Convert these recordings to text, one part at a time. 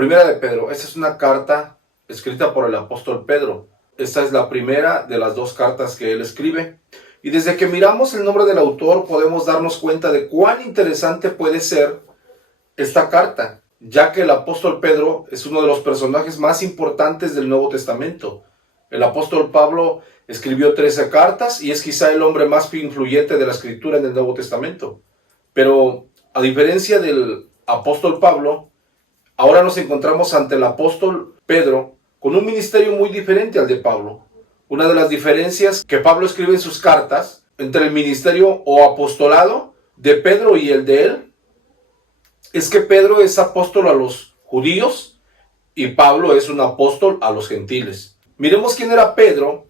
Primera de Pedro, esta es una carta escrita por el apóstol Pedro. Esta es la primera de las dos cartas que él escribe. Y desde que miramos el nombre del autor podemos darnos cuenta de cuán interesante puede ser esta carta, ya que el apóstol Pedro es uno de los personajes más importantes del Nuevo Testamento. El apóstol Pablo escribió 13 cartas y es quizá el hombre más influyente de la escritura en el Nuevo Testamento. Pero a diferencia del apóstol Pablo, ahora nos encontramos ante el apóstol Pedro con un ministerio muy diferente al de Pablo. Una de las diferencias que Pablo escribe en sus cartas entre el ministerio o apostolado de Pedro y el de él es que Pedro es apóstol a los judíos y Pablo es un apóstol a los gentiles. Miremos quién era Pedro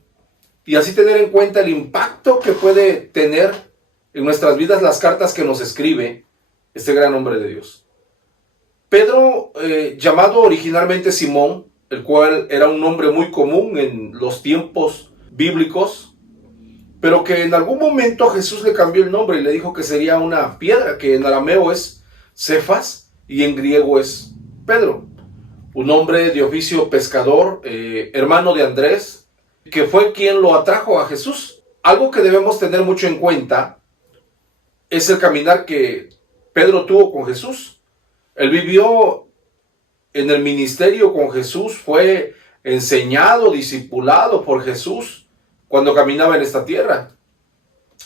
y así tener en cuenta el impacto que puede tener en nuestras vidas las cartas que nos escribe este gran hombre de Dios. Pedro, llamado originalmente Simón, el cual era un nombre muy común en los tiempos bíblicos, pero que en algún momento Jesús le cambió el nombre y le dijo que sería una piedra, que en arameo es Cefas y en griego es Pedro. Un hombre de oficio pescador, hermano de Andrés, que fue quien lo atrajo a Jesús. Algo que debemos tener mucho en cuenta es el caminar que Pedro tuvo con Jesús. Él vivió en el ministerio con Jesús, fue enseñado, discipulado por Jesús cuando caminaba en esta tierra.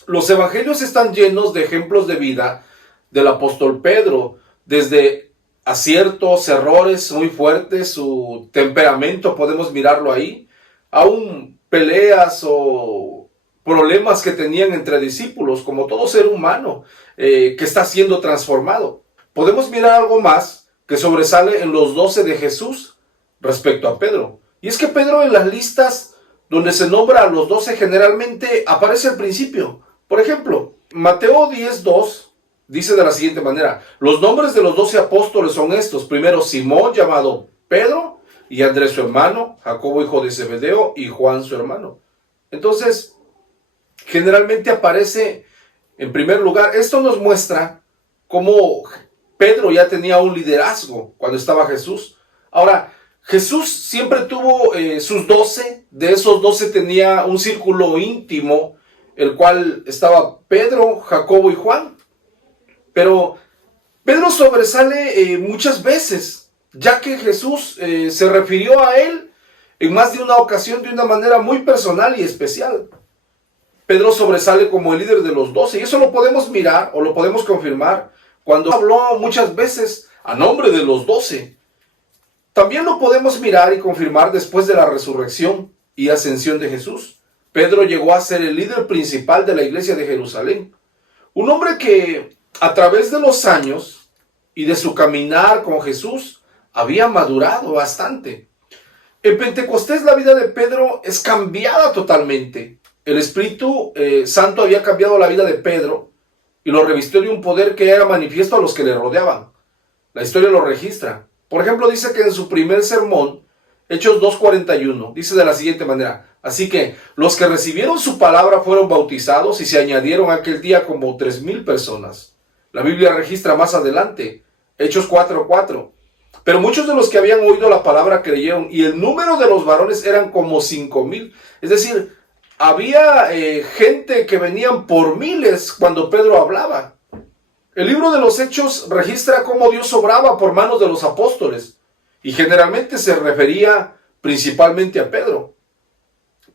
Los evangelios están llenos de ejemplos de vida del apóstol Pedro, desde aciertos, errores muy fuertes, su temperamento, podemos mirarlo ahí, aún peleas o problemas que tenían entre discípulos, como todo ser humano que está siendo transformado. Podemos mirar algo más que sobresale en los 12 de Jesús respecto a Pedro. Y es que Pedro en las listas donde se nombra a los 12 generalmente aparece al principio. Por ejemplo, Mateo 10:2 dice de la siguiente manera: los nombres de los 12 apóstoles son estos. Primero Simón, llamado Pedro, y Andrés su hermano, Jacobo hijo de Zebedeo y Juan su hermano. Entonces, generalmente aparece en primer lugar. Esto nos muestra cómo Pedro ya tenía un liderazgo cuando estaba Jesús. Ahora, Jesús siempre tuvo sus 12, de esos 12 tenía un círculo íntimo, el cual estaba Pedro, Jacobo y Juan. Pero Pedro sobresale muchas veces, ya que Jesús se refirió a él en más de una ocasión de una manera muy personal y especial. Pedro sobresale como el líder de los 12, y eso lo podemos mirar o lo podemos confirmar cuando habló muchas veces a nombre de los 12. También lo podemos mirar y confirmar después de la resurrección y ascensión de Jesús. Pedro llegó a ser el líder principal de la iglesia de Jerusalén. Un hombre que a través de los años y de su caminar con Jesús había madurado bastante. En Pentecostés la vida de Pedro es cambiada totalmente. El Espíritu Santo había cambiado la vida de Pedro y lo revistió de un poder que era manifiesto a los que le rodeaban. La historia lo registra. Por ejemplo, dice que en su primer sermón, Hechos 2:41, dice de la siguiente manera: así que los que recibieron su palabra fueron bautizados y se añadieron aquel día como 3,000 personas. La Biblia registra más adelante, Hechos 4:4. Pero muchos de los que habían oído la palabra creyeron, y el número de los varones eran como 5,000. Es decir, había gente que venían por miles cuando Pedro hablaba. El libro de los Hechos registra cómo Dios obraba por manos de los apóstoles, y generalmente se refería principalmente a Pedro.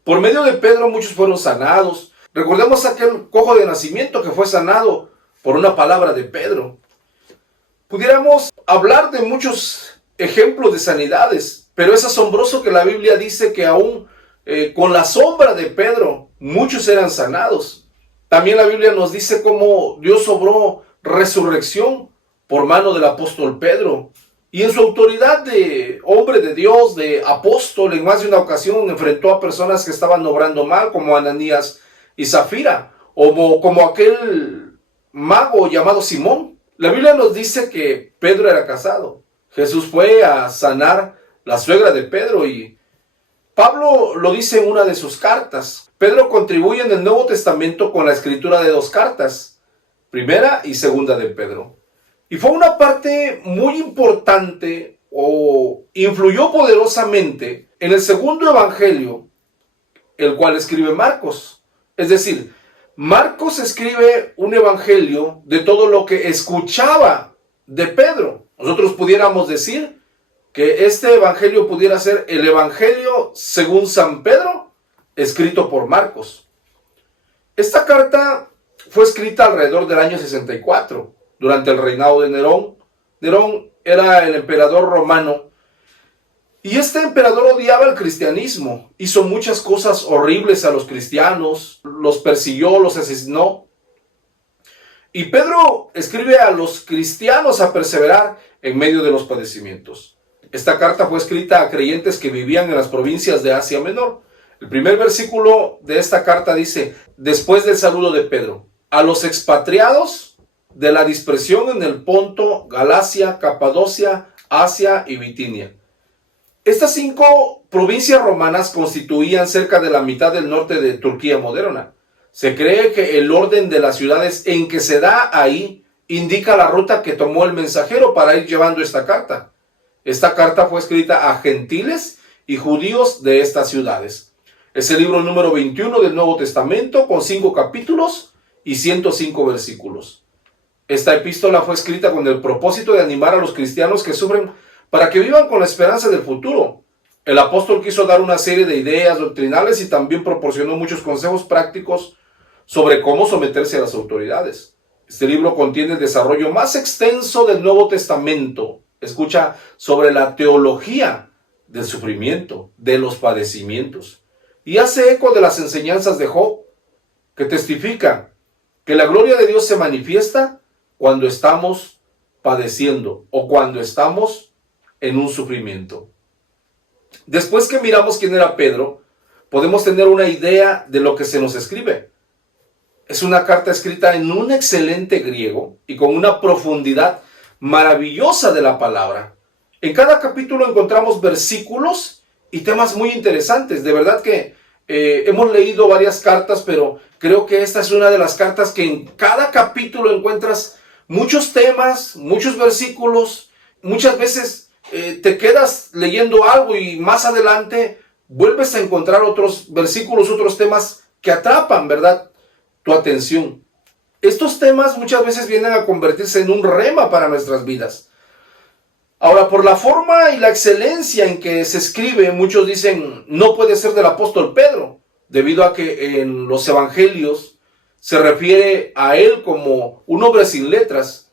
Por medio de Pedro muchos fueron sanados. Recordemos aquel cojo de nacimiento que fue sanado por una palabra de Pedro. Pudiéramos hablar de muchos ejemplos de sanidades, pero es asombroso que la Biblia dice que aún con la sombra de Pedro muchos eran sanados. También la Biblia nos dice cómo Dios obró resurrección por mano del apóstol Pedro, y en su autoridad de hombre de Dios, de apóstol, en más de una ocasión enfrentó a personas que estaban obrando mal, como Ananías y Zafira, o como aquel mago llamado Simón. La Biblia nos dice que Pedro era casado. Jesús fue a sanar la suegra de Pedro, y Pablo lo dice en una de sus cartas. Pedro contribuye en el Nuevo Testamento con la escritura de 2 cartas, primera y segunda de Pedro. Y fue una parte muy importante o influyó poderosamente en el segundo evangelio, el cual escribe Marcos. Es decir, Marcos escribe un evangelio de todo lo que escuchaba de Pedro. Nosotros pudiéramos decir que este evangelio pudiera ser el evangelio según San Pedro, escrito por Marcos. Esta carta fue escrita alrededor del año 64, durante el reinado de Nerón. Nerón era el emperador romano, y este emperador odiaba el cristianismo. Hizo muchas cosas horribles a los cristianos, los persiguió, los asesinó. Y Pedro escribe a los cristianos a perseverar en medio de los padecimientos. Esta carta fue escrita a creyentes que vivían en las provincias de Asia Menor. El primer versículo de esta carta dice, después del saludo de Pedro, a los expatriados de la dispersión en el Ponto, Galacia, Capadocia, Asia y Bitinia. Estas 5 provincias romanas constituían cerca de la mitad del norte de Turquía moderna. Se cree que el orden de las ciudades en que se da ahí indica la ruta que tomó el mensajero para ir llevando esta carta. Esta carta fue escrita a gentiles y judíos de estas ciudades. Es el libro número 21 del Nuevo Testamento, con 5 capítulos y 105 versículos. Esta epístola fue escrita con el propósito de animar a los cristianos que sufren para que vivan con la esperanza del futuro. El apóstol quiso dar una serie de ideas doctrinales y también proporcionó muchos consejos prácticos sobre cómo someterse a las autoridades. Este libro contiene el desarrollo más extenso del Nuevo Testamento. Escucha, sobre la teología del sufrimiento, de los padecimientos. Y hace eco de las enseñanzas de Job, que testifica que la gloria de Dios se manifiesta cuando estamos padeciendo o cuando estamos en un sufrimiento. Después que miramos quién era Pedro, podemos tener una idea de lo que se nos escribe. Es una carta escrita en un excelente griego y con una profundidad maravillosa de la palabra. En cada capítulo encontramos versículos y temas muy interesantes. De verdad que hemos leído varias cartas, pero creo que esta es una de las cartas que en cada capítulo encuentras muchos temas, muchos versículos. Muchas veces te quedas leyendo algo y más adelante vuelves a encontrar otros versículos, otros temas que atrapan, ¿verdad?, tu atención. Estos temas muchas veces vienen a convertirse en un rema para nuestras vidas. Ahora, por la forma y la excelencia en que se escribe, muchos dicen, no puede ser del apóstol Pedro, debido a que en los evangelios se refiere a él como un hombre sin letras,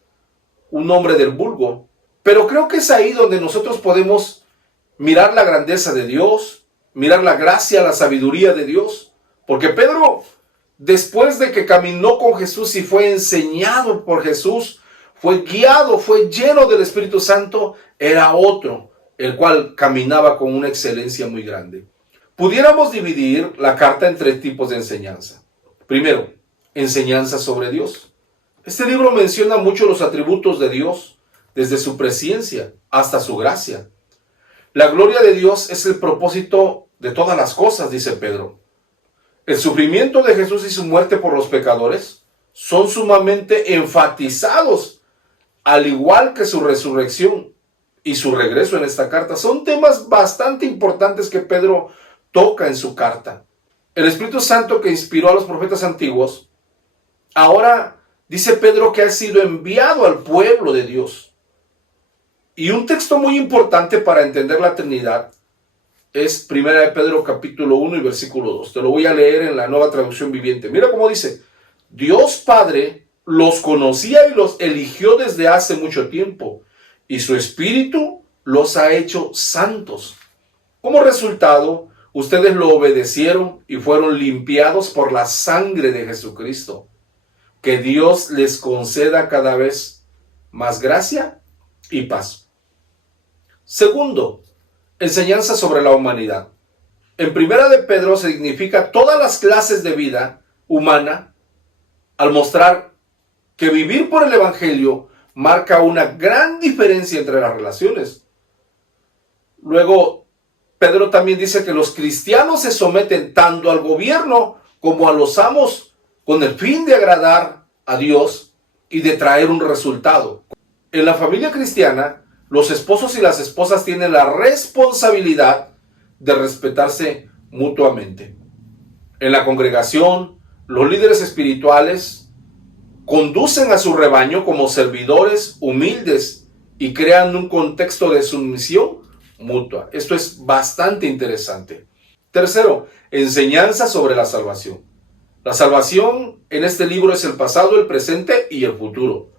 un hombre del vulgo. Pero creo que es ahí donde nosotros podemos mirar la grandeza de Dios, mirar la gracia, la sabiduría de Dios. Porque Pedro, después de que caminó con Jesús y fue enseñado por Jesús, fue guiado, fue lleno del Espíritu Santo, era otro, el cual caminaba con una excelencia muy grande. Pudiéramos dividir la carta en 3 tipos de enseñanza. Primero, enseñanza sobre Dios. Este libro menciona mucho los atributos de Dios, desde su presencia hasta su gracia. La gloria de Dios es el propósito de todas las cosas, dice Pedro. El sufrimiento de Jesús y su muerte por los pecadores son sumamente enfatizados, al igual que su resurrección y su regreso en esta carta. Son temas bastante importantes que Pedro toca en su carta. El Espíritu Santo que inspiró a los profetas antiguos, ahora dice Pedro que ha sido enviado al pueblo de Dios. Y un texto muy importante para entender la Trinidad es 1 Pedro capítulo 1 y versículo 2. Te lo voy a leer en la Nueva Traducción Viviente. Mira cómo dice: Dios Padre los conocía y los eligió desde hace mucho tiempo, y su Espíritu los ha hecho santos. Como resultado, ustedes lo obedecieron y fueron limpiados por la sangre de Jesucristo. Que Dios les conceda cada vez más gracia y paz. Segundo, enseñanza sobre la humanidad. En 1 de Pedro se significa todas las clases de vida humana, al mostrar que vivir por el Evangelio marca una gran diferencia entre las relaciones. Luego, Pedro también dice que los cristianos se someten tanto al gobierno como a los amos con el fin de agradar a Dios y de traer un resultado. En la familia cristiana, los esposos y las esposas tienen la responsabilidad de respetarse mutuamente. En la congregación, los líderes espirituales conducen a su rebaño como servidores humildes y crean un contexto de sumisión mutua. Esto es bastante interesante. Tercero, enseñanza sobre la salvación. La salvación en este libro es el pasado, el presente y el futuro.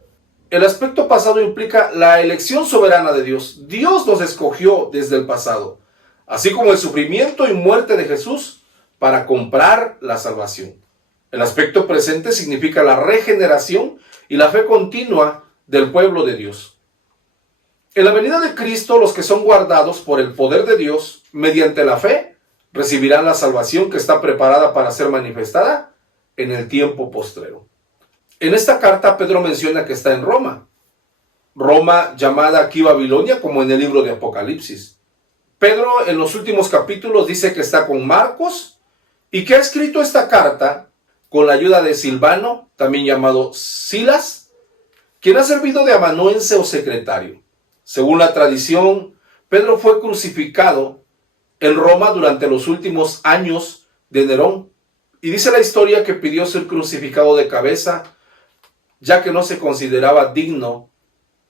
El aspecto pasado implica la elección soberana de Dios. Dios nos escogió desde el pasado, así como el sufrimiento y muerte de Jesús para comprar la salvación. El aspecto presente significa la regeneración y la fe continua del pueblo de Dios. En la venida de Cristo, los que son guardados por el poder de Dios mediante la fe recibirán la salvación que está preparada para ser manifestada en el tiempo postrero. En esta carta Pedro menciona que está en Roma. Roma llamada aquí Babilonia, como en el libro de Apocalipsis. Pedro en los últimos capítulos dice que está con Marcos y que ha escrito esta carta con la ayuda de Silvano, también llamado Silas, quien ha servido de amanuense o secretario. Según la tradición, Pedro fue crucificado en Roma durante los últimos años de Nerón. Y dice la historia que pidió ser crucificado de cabeza, ya que no se consideraba digno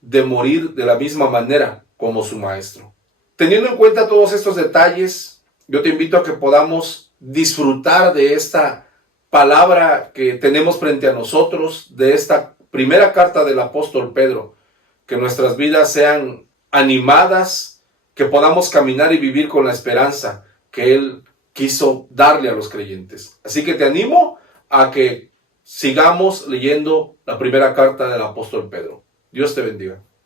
de morir de la misma manera como su maestro. Teniendo en cuenta todos estos detalles, yo te invito a que podamos disfrutar de esta palabra que tenemos frente a nosotros, de esta primera carta del apóstol Pedro, que nuestras vidas sean animadas, que podamos caminar y vivir con la esperanza que Él quiso darle a los creyentes. Así que te animo a que sigamos leyendo la primera carta del apóstol Pedro. Dios te bendiga.